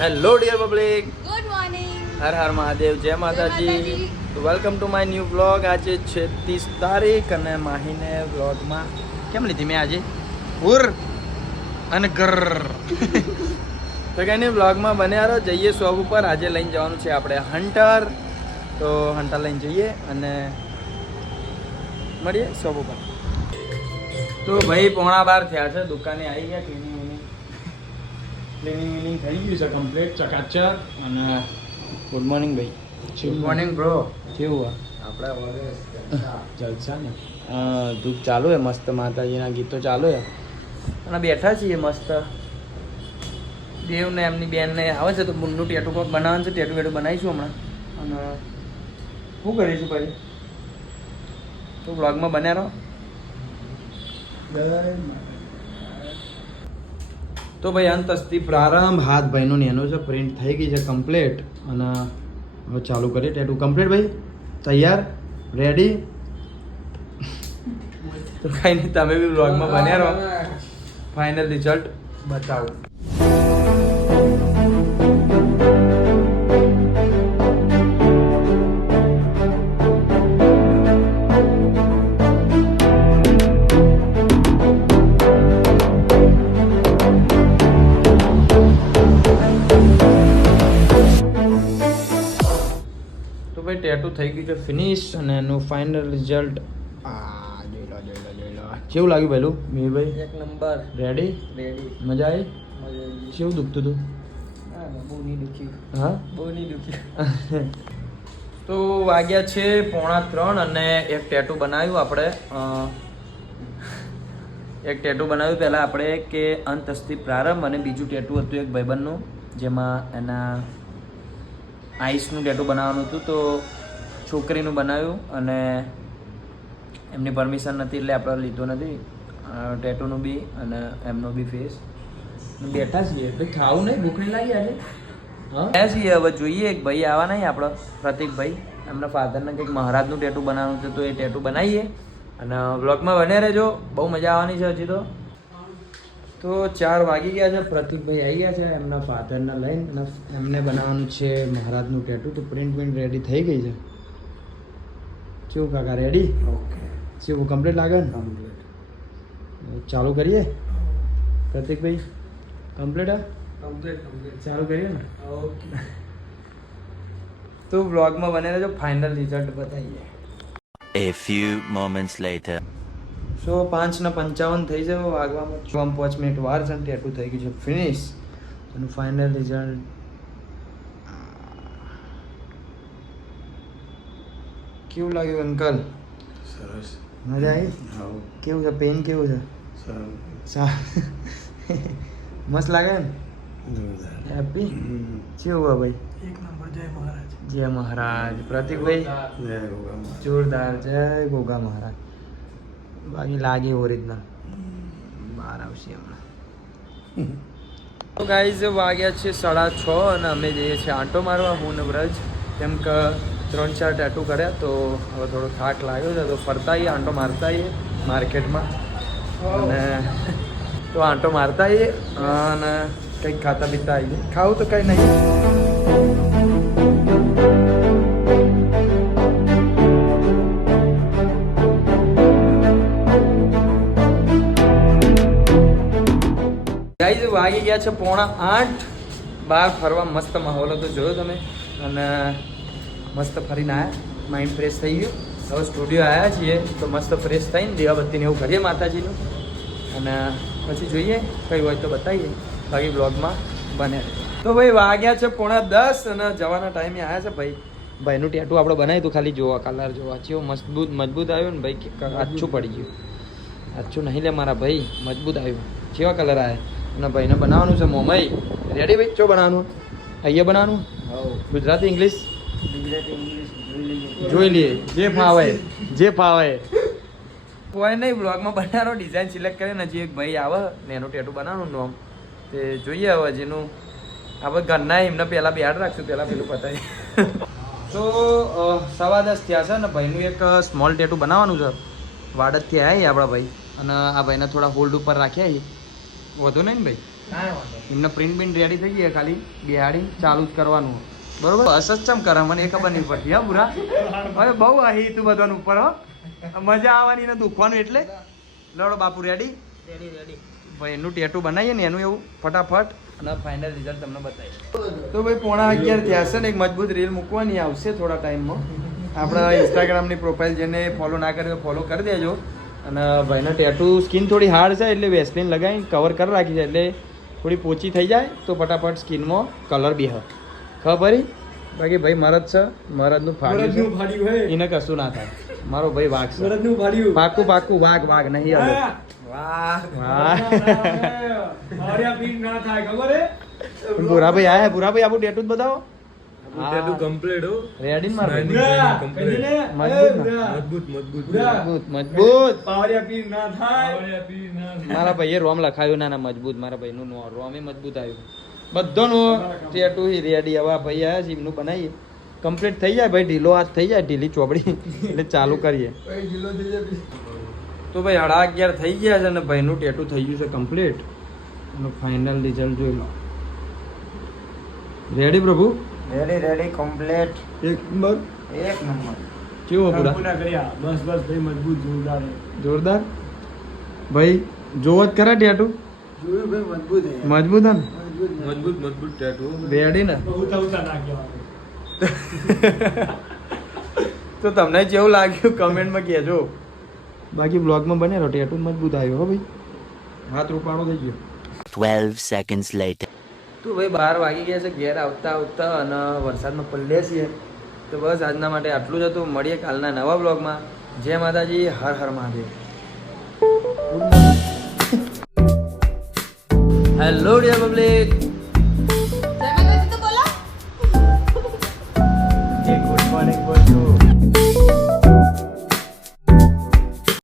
Hello dear public, good morning. હર હર મહાદેવ, જય Mataji. Welcome to my new vlog. આજે છે 30 તારીખ અને માહીને વ્લોગમાં કેમ લીધી મેં આજે ઉર અને ગર તો કંઈ નહીં, વ્લોગમાં બન્યા રહો. જઈએ શોપ ઉપર. આજે લઈને જવાનું છે આપણે હન્ટર. તો હન્ટર લઈને જઈએ અને મળીએ શોપ ઉપર. તો ભાઈ 11:15 થયા છે, દુકાને આવી ગયા. ક્લિનિંગ થઈ ગયું છે કમ્પ્લીટ, ચકાચક. અને ગુડ મોર્નિંગ ભાઈ. Good morning bro. કેવું આપણે જલસા ને? ધૂપ ચાલુ છે મસ્ત, માતાજીના ગીતો ચાલુ છે અને બેઠા છીએ મસ્ત. દેવને એમની બેનને આવે છે તો બુનનું ટેટુ કોક બનાવવાનું છે. ટેટુ વેટુ બનાવીશું હમણાં. અને શું કરીશું ભાઈ? તો બ્લોગમાં બન્યા રહો. તો ભાઈ અંતસ્થી પ્રારંભ. હાથ ભાઈનો નેનો છે, પ્રિન્ટ થઈ ગઈ છે કમ્પ્લીટ. અને હવે ચાલુ કરીએ. ટેટુ કમ્પ્લીટ ભાઈ, તૈયાર, રેડી. તો કાંઈ નહીં, તમે બી બ્લોગમાં બન્યા રહો. ફાઇનલ રિઝલ્ટ બતાવો. ટેટુ થઈ ગયું છે ફિનિશ અને એનું ફાઇનલ રિઝલ્ટ જોઈ લો. કેવું લાગ્યું પહેલું મીરભાઈ? એક નંબર. રેડી? રેડી. મજા આવી? મજા આવી. કેવું દુખતું હતું? બહુ નહીં દુખ્યું. હા, બહુ નહીં દુખ્યું. તો વાગ્યા છે 2:45 અને એક ટેટુ બનાવ્યું આપણે. એક ટેટુ બનાવ્યું પહેલાં આપણે કે અંતસ્થી પ્રારંભ, અને બીજું ટેટુ હતું એક ભાઈબંધનું, જેમાં એના આઈસનું ટેટુ બનાવવાનું હતું. તો છોકરીનું બનાવ્યું અને એમની પરમિશન નથી એટલે આપણે લીધો નથી ટેટુનું બી અને એમનો બી ફેસ. બેઠા છીએ એટલે ખાવું નહીં, ભૂખ નહીં લાગી આજે. હા છીએ. હવે જોઈએ, એક ભાઈ આવા નહીં આપણો પ્રતિકભાઈ, એમના ફાધરને કંઈક મહારાજનું ટેટુ બનાવવાનું છે તો એ ટેટુ બનાવીએ અને વ્લોગમાં બને રહેજો. બહુ મજા આવવાની છે હજી તો 4 વાગી ગયા છે. પ્રતિકભાઈ આવી ગયા છે એમના ફાધરને લઈને અને એમને બનાવવાનું છે મહારાજનું ટેટુ. તો પ્રિન્ટ રેડી થઈ ગઈ છે. કેવું કાકા, રેડી? ઓકે. કેવું કમ્પ્લીટ લાગે ને? કમ્પ્લીટ. ચાલુ કરીએ પ્રતિકભાઈ? કમ્પ્લીટ હા, કમ્પ્લીટ. ચાલુ કરીએ ને? ઓકે. તો વ્લોગમાં બને રહેજો, ફાઇનલ રિઝલ્ટ બતાવીએ. A few moments later. 5:55 થઈ જાય વાગવામાં. 5 મિનિટ વાર છે. ટેટુ થઈ ગયું છે ફિનિશ. એનું ફાઇનલ રિઝલ્ટ કેવું લાગ્યું અંકલ? સરસ. મજા આવી? હા. કેવું છે? પેન કેવું છે? સરસ. મસ્ત લાગે ને? જોરદાર. હેપી? કેવું ભાઈ? એક નંબર. જય મહારાજ. જય મહારાજ. પ્રતિકભાઈ જય ગોગા. જોરદાર. જય ગોગા મહારાજ. બાકી લાગે ઓરિજિનલ. બહાર આવશે હમણાં. તો ગાઈઝ વાગ્યા છે 6:30 અને અમે જઈએ છીએ આંટો મારવા, હું ને વ્રજ. કેમ કે 3-4 ટેટુ કર્યા તો હવે થોડો થાક લાગ્યો છે તો ફરતા આવીએ, આંટો મારતા આવીએ માર્કેટમાં. અને તો આંટો મારતા આવીએ અને કંઈક ખાતા પીતા આવીએ. ખાવું તો કંઈ નહીં. ગાઈઝ વાગી ગયા છે 7:45. બહાર ફરવા મસ્ત માહોલ હતો, જોયો તમે. અને મસ્ત ફરીને આવ્યા, માઇન્ડ ફ્રેશ થઈ ગયું. હવે સ્ટુડિયો આવ્યા છીએ તો મસ્ત ફ્રેશ થઈને દીવાબત્તીને એવું કરીએ માતાજીનું અને પછી જોઈએ કંઈ હોય તો બતાવીએ. બાકી બ્લોગમાં બને. તો ભાઈ વાગ્યા છે 9:30 અને જવાના ટાઈમે આવ્યા છે ભાઈ. ભાઈનું ટેટુ આપણે બનાવ્યું હતું, ખાલી જોવા, કલર જોવા. કેવો મજબૂત આવ્યો ને ભાઈ, આછું પડી ગયું. આછું નહીં લે મારા ભાઈ, મજબૂત આવ્યું. કેવા કલર આવ્યા? અને ભાઈને બનાવવાનું છે મોમઈ. રેડી ભાઈ? ચો બનાવવાનું? અહીંયા બનાવવાનું? ગુજરાતી ઇંગ્લિશ જોઈ લઈએ, જે ફાવે જે ફાવે. કોઈ નહીં, બ્લોગમાં બનાવો. ડિઝાઇન સિલેક્ટ કરીને હજી એક ભાઈ આવે ને એનું ટેટુ બનાવવાનું નોમ તે જોઈએ. હવે જેનું આપણે ઘરના એમને પહેલાં બેડ રાખશું, પહેલાં પેલું પતાવી. તો 10:15 થયા છે ને ભાઈનું એક સ્મોલ ટેટુ બનાવવાનું છે. વાડદથી આવ્યા આપણા ભાઈ અને આ ભાઈને થોડા હોલ્ડ ઉપર રાખ્યા. વધુ નહીં ને ભાઈ? એમને પ્રિન્ટ બિન્ટ રેડી થઈ ગઈ ખાલી બિહાડી ચાલુ જ કરવાનું બરોબર અસચમ કરે મને એ ખબર નહીં પડતી હા પૂરા હવે બહુ આહી તું બધાનું ઉપર હો મજા આવવાની ને દુખવાનું એટલે લડો બાપુ રેડી ભાઈ એનું ટેટુ બનાવીએ ને એનું એવું ફટાફટ અને ફાઇનલ રિઝલ્ટ તમને બતાવીએ તો ભાઈ 11:30 થયા છે ને એક મજબૂત રીલ મૂકવાની આવશે થોડા ટાઈમમાં આપણા ઇન્સ્ટાગ્રામની પ્રોફાઇલ જેને ફોલો ના કર્યો ફોલો કરી દેજો અને ભાઈના ટેટુ સ્કિન થોડી હાર્ડ છે એટલે વેસ્લિન લગાવીને કવર કરી રાખી છે એટલે થોડી પોચી થઈ જાય તો ફટાફટ સ્કિનમાં કલર બી હ ખબર બાકી ભાઈ મરદ છે મરદનું ફાડ્યું છે એને કશું ના થાય મારો ભાઈ વાઘ છે પાકું પાકું વાઘ વાઘ નહીં આવે ભૂરાભાઈ આયા ભૂરાભાઈ આપણું ટેટુ જ બતાવો રેડી માર મજબૂત મારા ભાઈએ રોમ લખાયું ના ના મજબૂત મારા ભાઈનું રોમે મજબૂત આવ્યું બધાનું ટેટુ રેડી હવે ભાઈ આયા છે એમનું બનાવીએ કમ્પ્લીટ થઈ જાય ભાઈ ઢીલો હાથ થઈ જાય ઢીલી ચોપડી એટલે ચાલુ કરીએ તો ભાઈ 11:30 થઈ ગયા છે અને ભાઈનું ટેટુ થઈ ગયું છે કમ્પ્લીટ અને ફાઇનલ રિઝલ્ટ જોઈ લો રેડી પ્રભુ રેડી કમ્પ્લીટ એક નંબર કેવો પૂરા બસ ભાઈ મજબૂત જોરદાર જોરદાર ભાઈ જોવો જ ખરા ટેટુ જોયું ભાઈ મજબૂત હે મજબૂત હે ને મજબૂત ટેટુ રેડી ને ઉતા નાખ્યો તો તમને જેવું લાગ્યું કમેન્ટમાં કહેજો બાકી બ્લોગમાં બને ટેટુ મજબૂત આવ્યો હો ભાઈ હાથ રૂપાણો થઈ ગયો 12 seconds later. તો ભાઈ 12 વાગી ગયા છે ઘેર આવતા આવતા અને વરસાદમાં પલ્લે છીએ તો બસ આજના માટે આટલું જ હતું મળીએ કાલના નવા બ્લોગમાં જય માતાજી હર હર મહાદેવ હેલો ડિયર પબ્લિક